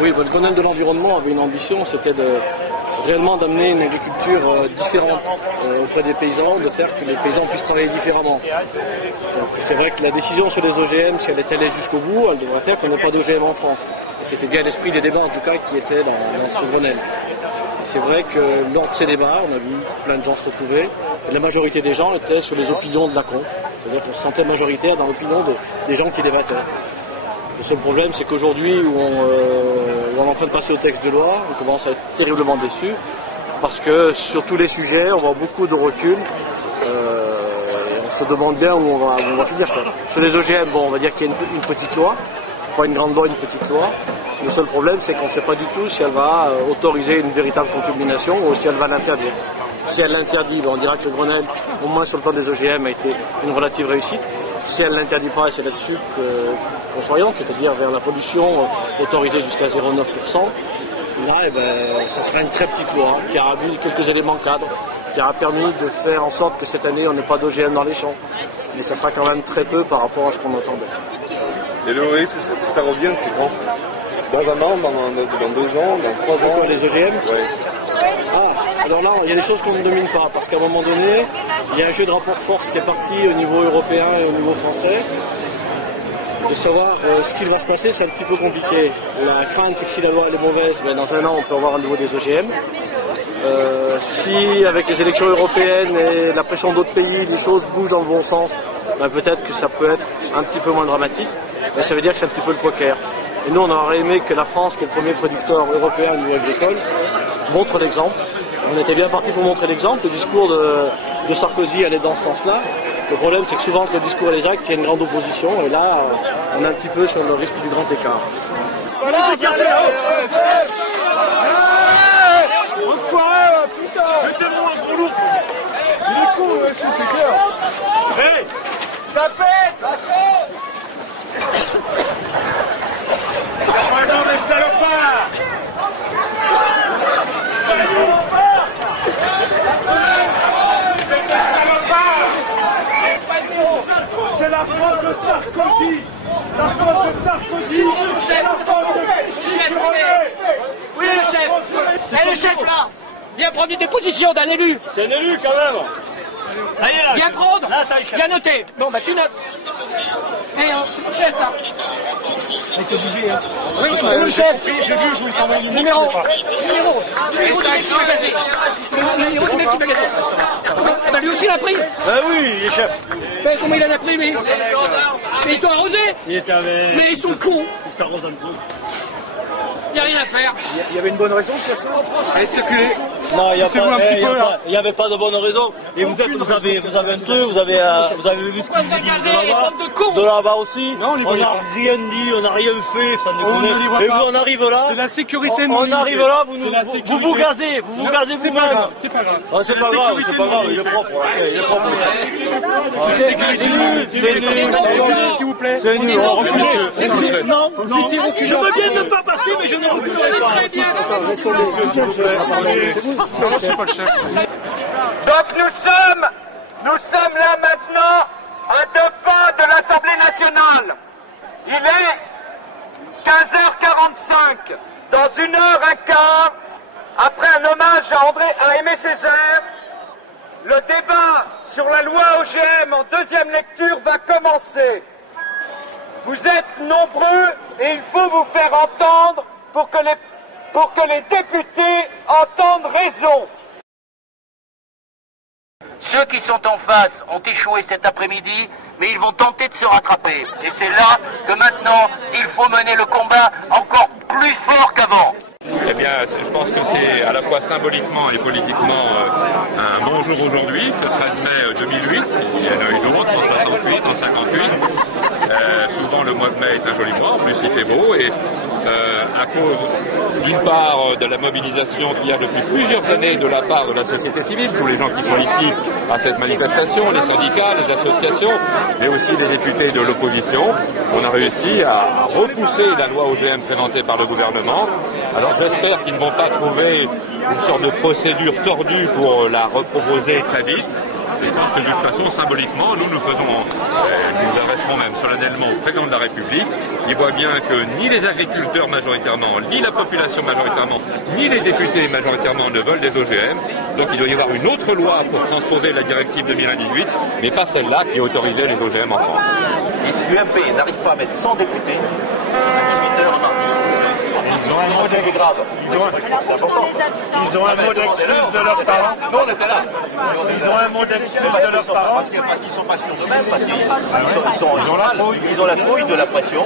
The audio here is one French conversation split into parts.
Oui, le Grenelle de l'environnement avait une ambition, c'était réellement d'amener une agriculture différente auprès des paysans, de faire que les paysans puissent travailler différemment. C'est vrai que la décision sur les OGM, si elle est allée jusqu'au bout, elle devrait faire qu'on n'ait pas d'OGM en France. Et c'était bien l'esprit des débats en tout cas qui était dans ce Grenelle. C'est vrai que lors de ces débats, on a vu plein de gens se retrouver, et la majorité des gens étaient sur les opinions de la conf. C'est-à-dire qu'on se sentait majoritaire dans l'opinion des gens qui débattaient. Le seul problème, c'est qu'aujourd'hui, où on est en train de passer au texte de loi, on commence à être terriblement déçus, parce que sur tous les sujets, on voit beaucoup de recul, et on se demande bien où on va finir. Sur les OGM, bon, on va dire qu'il y a une petite loi, pas une grande loi, une petite loi. Le seul problème, c'est qu'on ne sait pas du tout si elle va autoriser une véritable contamination ou si elle va l'interdire. Si elle l'interdit, on dira que le Grenelle, au moins sur le plan des OGM, a été une relative réussite. Si elle ne l'interdit pas, c'est là-dessus qu'on s'oriente, c'est-à-dire vers la pollution autorisée jusqu'à 0,9%. Là, ça sera une très petite loi qui aura vu quelques éléments cadres, qui aura permis de faire en sorte que cette année, on n'ait pas d'OGM dans les champs. Mais ça sera quand même très peu par rapport à ce qu'on entendait. Et le risque que ça revienne, c'est grand. Dans un an, dans 2 ans, dans 3 ans. Quoi, les OGM? Ouais. Ah, alors là, il y a des choses qu'on ne domine pas, parce qu'à un moment donné, il y a un jeu de rapport de force qui est parti au niveau européen et au niveau français. De savoir ce qu'il va se passer, c'est un petit peu compliqué. La crainte, c'est que si la loi elle est mauvaise, dans un an, on peut avoir un niveau des OGM. Si, avec les élections européennes et la pression d'autres pays, les choses bougent dans le bon sens, peut-être que ça peut être un petit peu moins dramatique. Mais ça veut dire que c'est un petit peu le poker. Et nous, on aurait aimé que la France, qui est le premier producteur européen de agricole, montre l'exemple. On était bien parti pour montrer l'exemple. Le discours de Sarkozy allait dans ce sens-là. Le problème, c'est que souvent, entre le discours et les actes, il y a une grande opposition. Et là, on est un petit peu sur le risque du grand écart. Enfoiré, putain! Mettez-moi un gros lourd! Il est con, le monsieur, c'est clair! Hé! Tapette! Lâchez! Non, mais salopards! C'est la France de Sarkozy! La France de Sarkozy! C'est la France de... Oui, le chef! Eh, le chef, là! Viens prendre une déposition d'un élu! C'est un élu, quand même! Viens prendre! Viens noter! Bon, tu notes! Eh, c'est mon chef, là! Oui, le chef! J'ai vu, je vous t'envoie une Numéro du mec qui magasin! Numéro du mec qui magasin! Eh ben, lui aussi, il a pris! Ah oui, il est chef! Comment il en a pris, mais ils t'ont arrosé! Il était avec... Mais ils sont cons! Il s'arrose un peu. Il n'y a rien à faire! Il y avait une bonne raison de faire ça? Allez, circuler! Non, il Il n'y avait pas de bonne raison. Et vous avez un truc, vous avez vu ce que vous dites de là-bas aussi. Non, on n'a rien dit, on n'a rien fait, ça ne connaît. Et vous, on arrive là. C'est la sécurité de on arrive là, vous gazez vous-même. C'est pas grave. C'est pas grave, il est propre. Il est propre. C'est la sécurité. S'il vous plaît. C'est nul, reculez. Non, je veux bien ne pas passer, mais je ne reculerai pas. Donc nous sommes là maintenant à 2 pas de l'Assemblée nationale. Il est 15h45. Dans 1h15, après un hommage à Aimé Césaire, le débat sur la loi OGM en 2e lecture va commencer. Vous êtes nombreux et il faut vous faire entendre pour que les députés entendent raison. Ceux qui sont en face ont échoué cet après-midi, mais ils vont tenter de se rattraper. Et c'est là que maintenant, il faut mener le combat encore plus fort qu'avant. Eh bien, je pense que c'est à la fois symboliquement et politiquement un bon jour aujourd'hui, ce 13 mai 2008. Il y en a eu d'autres en 68, en 58. Souvent le mois de mai est un joli mois, en plus il fait beau, et à cause d'une part de la mobilisation qu'il y a depuis plusieurs années de la part de la société civile, tous les gens qui sont ici à cette manifestation, les syndicats, les associations, mais aussi les députés de l'opposition, on a réussi à repousser la loi OGM présentée par le gouvernement. Alors j'espère qu'ils ne vont pas trouver une sorte de procédure tordue pour la reproposer très vite. Et je pense que de toute façon, symboliquement, nous adresserons même solennellement au président de la République. Il voit bien que ni les agriculteurs majoritairement, ni la population majoritairement, ni les députés majoritairement ne veulent des OGM. Donc il doit y avoir une autre loi pour transposer la directive 2018, mais pas celle-là qui autorisait les OGM en France. L'UMP n'arrive pas à mettre 100 députés à 18h mardi. Ils ont un mot d'excuse grave. Ils ont un mot d'excuse de leurs parents. Nous, on était là. Ils ont un mot d'excuse de leurs parents. Parce qu'ils sont pas sûrs d'eux-mêmes, parce qu'ils ont la trouille de la pression.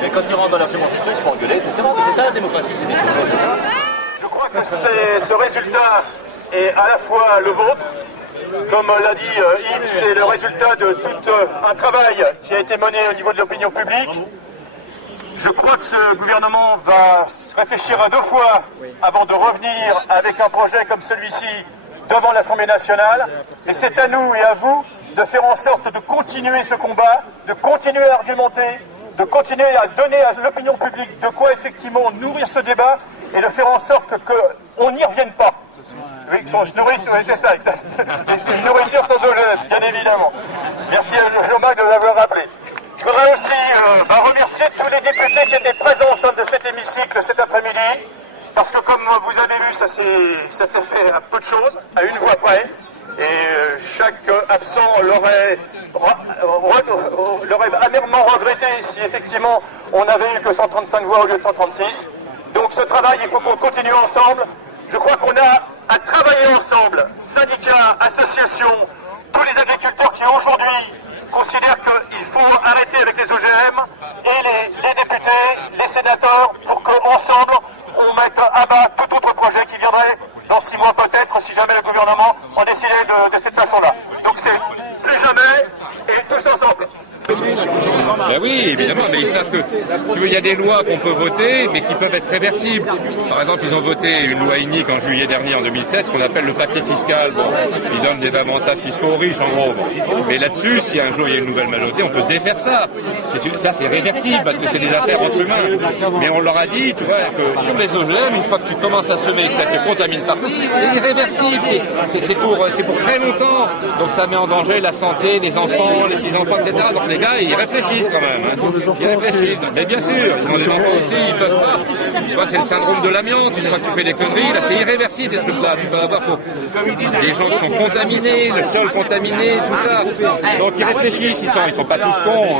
Mais quand ils rentrent dans leur circonscription, ils se font engueuler, etc. C'est ça la démocratie, c'est des choses. Je crois que ce résultat est à la fois le vôtre. Comme l'a dit Yves, c'est le résultat de tout un travail qui a été mené au niveau de l'opinion publique. Je crois que ce gouvernement va réfléchir à 2 fois avant de revenir avec un projet comme celui-ci devant l'Assemblée nationale. Et c'est à nous et à vous de faire en sorte de continuer ce combat, de continuer à argumenter, de continuer à donner à l'opinion publique de quoi effectivement nourrir ce débat et de faire en sorte qu'on n'y revienne pas. Oui, se nourrissent, oui, c'est ça, exact. Une nourriture sans OGM, bien évidemment. Merci à Jean-Marc de l'avoir rappelé. Je voudrais aussi remercier tous les députés qui étaient présents au sein de cet hémicycle cet après-midi, parce que comme vous avez vu, ça s'est fait à peu de choses, à une voix près, et chaque absent l'aurait amèrement regretté si effectivement on n'avait eu que 135 voix au lieu de 136. Donc ce travail, il faut qu'on continue ensemble. Je crois qu'on a à travailler ensemble, syndicats, associations, tous les agriculteurs qui aujourd'hui considèrent qu'il faut arrêter avec les OGM, et les députés, les sénateurs, pour qu'ensemble on mette à bas tout autre projet qui viendrait dans 6 mois peut-être, si jamais le gouvernement en décidait de cette façon-là. Donc c'est plus jamais et tous ensemble. Ben oui, évidemment, mais ils savent que il y a des lois qu'on peut voter, mais qui peuvent être réversibles. Par exemple, ils ont voté une loi inique en juillet dernier, en 2007, qu'on appelle le paquet fiscal, qui donne des avantages fiscaux aux riches, en gros. Mais là-dessus, si un jour il y a une nouvelle majorité, on peut défaire ça. Ça, c'est réversible, parce que c'est des affaires entre humains. Mais on leur a dit, tu vois, que sur les OGM, une fois que tu commences à semer, que ça se contamine partout, c'est irréversible. C'est pour très longtemps. Donc ça met en danger la santé, les enfants, les petits-enfants, etc. Donc les gars, ils réfléchissent quand même. Ils réfléchissent. Mais bien sûr, ils ont des enfants aussi, ils peuvent pas. Tu vois, c'est le syndrome de l'amiante. Une fois que tu fais des conneries, là, c'est irréversible, ces trucs-là. Tu peux avoir des gens qui sont contaminés, le sol contaminé, tout ça. Donc ils réfléchissent, ils sont pas tous cons.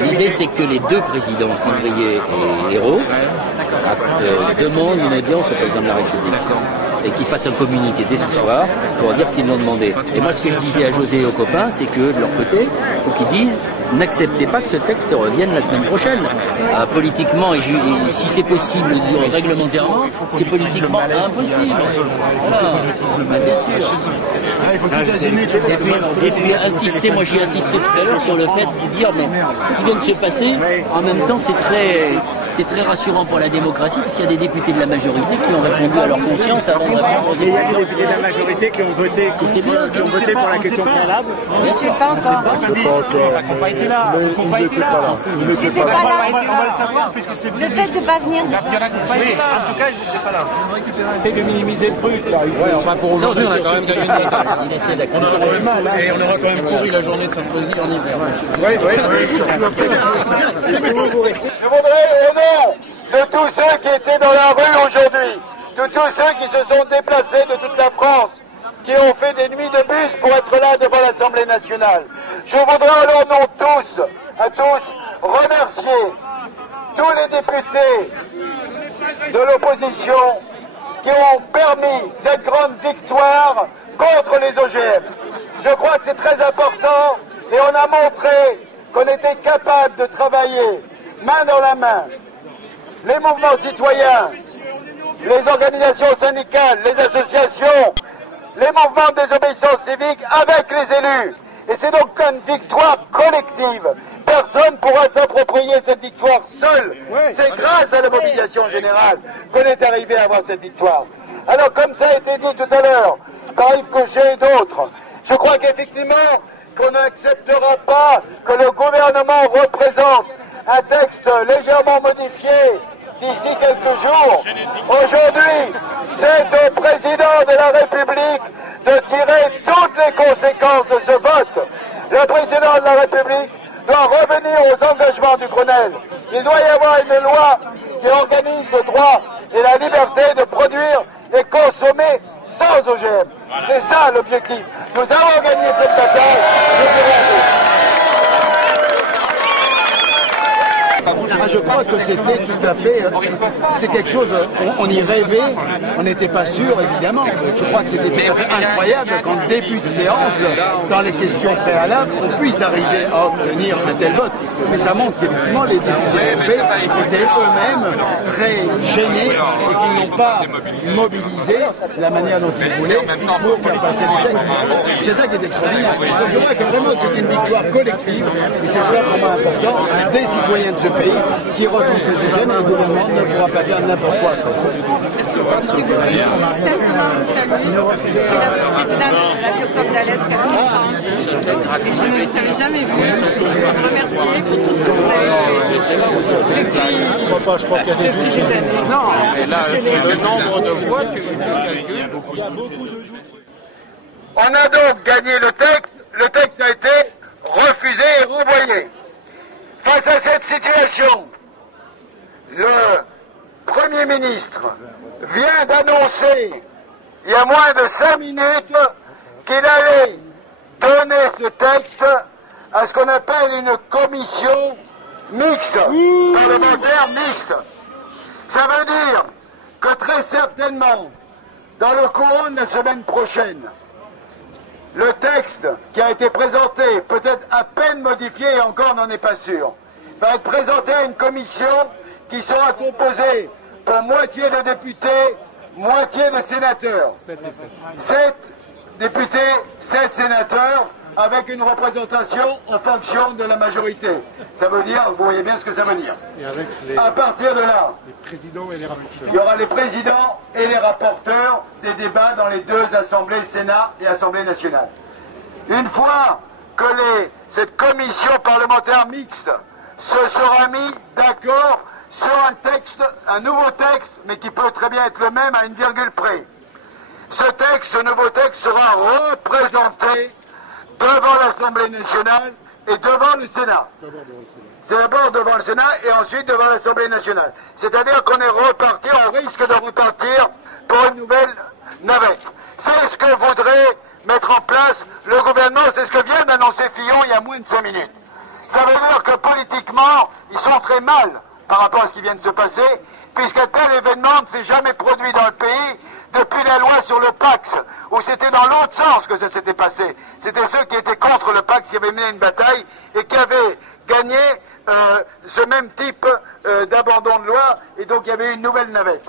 L'idée, c'est que les 2 présidents, Sandrié et Hérault, demandent une audience au président de la République. Et qu'ils fassent un communiqué dès ce soir pour dire qu'ils l'ont demandé. Et moi, ce que je disais à José et aux copains, c'est que de leur côté, il faut qu'ils disent n'acceptez pas que ce texte revienne la semaine prochaine. Politiquement, et si c'est possible de dire réglementairement, c'est politiquement impossible. Voilà. Bien sûr. Et puis insister, moi j'ai insisté tout à l'heure sur le fait de dire mais ce qui vient de se passer, en même temps c'est très rassurant pour la démocratie parce qu'il y a des députés de la majorité qui ont répondu à leur conscience avant de répondre aux il y a des députés de la majorité qui ont voté, qui ont voté pour la question préalable. Je ne sais pas encore. Ils n'ont pas été là. Ils n'étaient pas là. On va le savoir puisque c'est le fait de ne pas venir. Oui, en tout cas, ils n'étaient pas là. C'est de minimiser le truc là. Ouais, enfin pour aujourd'hui, on a quand même gagné une bataille. Il essaie d'accélérer. Et on aura quand même pourri la journée de Sarkozy en hiver. Oui. Je voudrais, au nom de tous ceux qui étaient dans la rue aujourd'hui, de tous ceux qui se sont déplacés de toute la France, qui ont fait des nuits de bus pour être là devant l'Assemblée nationale, je voudrais en leur nom à tous, remercier tous les députés de l'opposition qui ont permis cette grande victoire contre les OGM. Je crois que c'est très important et on a montré qu'on était capable de travailler main dans la main. Les mouvements citoyens, les organisations syndicales, les associations, les mouvements de désobéissance civique avec les élus. Et c'est donc une victoire collective. Personne ne pourra s'approprier cette victoire seul. C'est grâce à la mobilisation générale qu'on est arrivé à avoir cette victoire. Alors comme ça a été dit tout à l'heure par Yves Cochet et d'autres, je crois qu'effectivement qu'on n'acceptera pas que le gouvernement représente un texte légèrement modifié d'ici quelques jours. Aujourd'hui, c'est au président de la République de tirer toutes les conséquences de ce vote. Le président de la République doit revenir aux engagements du Grenelle. Il doit y avoir une loi qui organise le droit et la liberté de produire et consommer sans OGM. C'est ça l'objectif. Nous avons gagné cette bataille. Je crois que c'était tout à fait, c'est quelque chose, on y rêvait, on n'était pas sûr évidemment. Je crois que c'était tout à fait incroyable qu'en début de séance, dans les questions préalables, on puisse arriver à obtenir un tel vote. Mais ça montre qu'effectivement les députés européens étaient eux-mêmes très gênés et qu'ils n'ont pas mobilisé la manière dont ils voulaient pour faire passer les textes. C'est ça qui est extraordinaire. Donc je crois que vraiment c'est une victoire collective et c'est cela vraiment important des citoyens de ce pays qui refusent les OGM et le gouvernement ne pourra pas faire n'importe quoi. Merci beaucoup, M. Gauthier. Simplement vous saluer. Je suis la présidente de la Biocop d'Alès 40 ans et je ne les avais jamais vus. Et je vous remercie pour tout ce que vous avez fait depuis des années. Non, mais là, le nombre de voix que je calcule, il y a beaucoup de... On a donc gagné le texte. Le texte a été refusé et renvoyé. Face à cette situation, le Premier ministre vient d'annoncer, il y a moins de 5 minutes, qu'il allait donner ce texte à ce qu'on appelle une commission mixte, parlementaire mixte. Ça veut dire que très certainement, dans le courant de la semaine prochaine, le texte qui a été présenté, peut-être à peine modifié, et encore on n'en est pas sûr, va être présenté à une commission qui sera composée pour moitié de députés, moitié de sénateurs. 7 députés, 7 sénateurs, avec une représentation en fonction de la majorité. Ça veut dire, vous voyez bien ce que ça veut dire. Et avec à partir de là, les présidents et les rapporteurs. Il y aura les présidents et les rapporteurs des débats dans les deux assemblées, Sénat et Assemblée nationale. Une fois que cette commission parlementaire mixte se sera mis d'accord sur un texte, un nouveau texte, mais qui peut très bien être le même à une virgule près. Ce nouveau texte sera représenté devant l'Assemblée nationale et devant le Sénat. C'est d'abord devant le Sénat et ensuite devant l'Assemblée nationale. C'est-à-dire qu'on est reparti, on risque de repartir pour une nouvelle navette. C'est ce que voudrait mettre en place le gouvernement, c'est ce que vient d'annoncer Fillon il y a moins de 5 minutes. Ça veut dire que politiquement, ils sont très mal par rapport à ce qui vient de se passer, puisqu'un tel événement ne s'est jamais produit dans le pays depuis la loi sur le Pax, où c'était dans l'autre sens que ça s'était passé. C'était ceux qui étaient contre le Pax qui avaient mené une bataille et qui avaient gagné ce même type d'abandon de loi, et donc il y avait une nouvelle navette.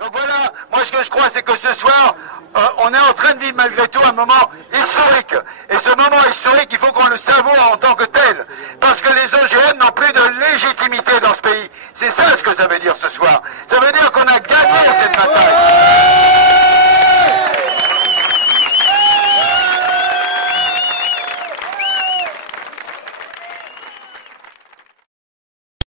Donc voilà, moi ce que je crois c'est que ce soir, on est en train de vivre malgré tout un moment historique. Et ce moment historique, il faut qu'on le savoure en tant que tel.